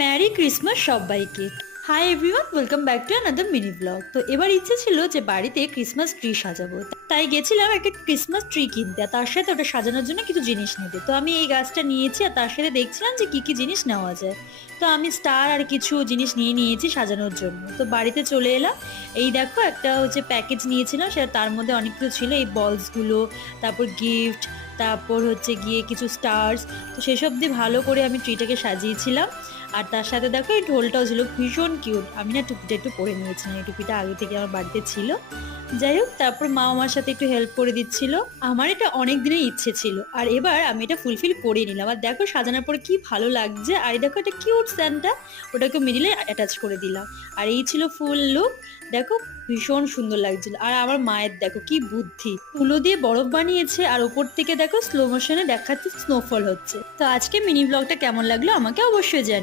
Merry Christmas সবাইকে। Hi everyone, welcome back to another mini blog. তো এবার ইচ্ছে ছিল যে বাড়িতে ক্রিসমাস ট্রি সাজাবো, তাই গেছিলাম একটা ক্রিসমাস ট্রি কিনতে, আর তার সাথে ওটা সাজানোর জন্য কিছু জিনিস নিতে। তো আমি এই গাছটা নিয়েছি, আর তার সাথে দেখছিলাম যে কি কি জিনিস নেওয়া যায়। তো আমি স্টার আর কিছু জিনিস নিয়ে নিয়েছি সাজানোর জন্য। তো বাড়িতে চলে এলাম। এই দেখো, একটা হচ্ছে প্যাকেজ নিয়েছিলাম, সেটা তার মধ্যে অনেক কিছু ছিল, এই বলসগুলো, তারপর গিফট, তারপর হচ্ছে গিয়ে কিছু স্টার্স। তো সেসব দিয়ে ভালো করে আমি ট্রিটাকে সাজিয়েছিলাম। আর তার সাথে দেখো এই ঢোলটাও ছিল, ভীষণ কিউট। আমি না টুপিটা একটু পরে নিয়েছিলাম, এই টুপিটা আগে থেকে আমার বাড়িতে ছিল। যাই হোক, তারপর মা আমার সাথে একটু হেল্প করে দিচ্ছিল। আমার এটা অনেক দিনের ইচ্ছে ছিল, আর এবার আমি এটা ফুলফিল করে নিলাম। আর দেখো সাজানোর পরে কি ভালো লাগছে। আর এই দেখো, এটা কিউট স্যান্টা, ওটাকে মিডিলে অ্যাটাচ করে দিলাম। আর এই ছিল ফুল লুক। দেখো, ভীষণ সুন্দর লাগছিল। আর আমার মায়ের দেখো কি বুদ্ধি, তুলো দিয়ে বরফ বানিয়েছে, আর ওপর থেকে দেখো স্লো মোশনে দেখাচ্ছে স্নোফল হচ্ছে। তো আজকে মিনি ব্লগটা কেমন লাগলো আমাকে অবশ্যই জানিও।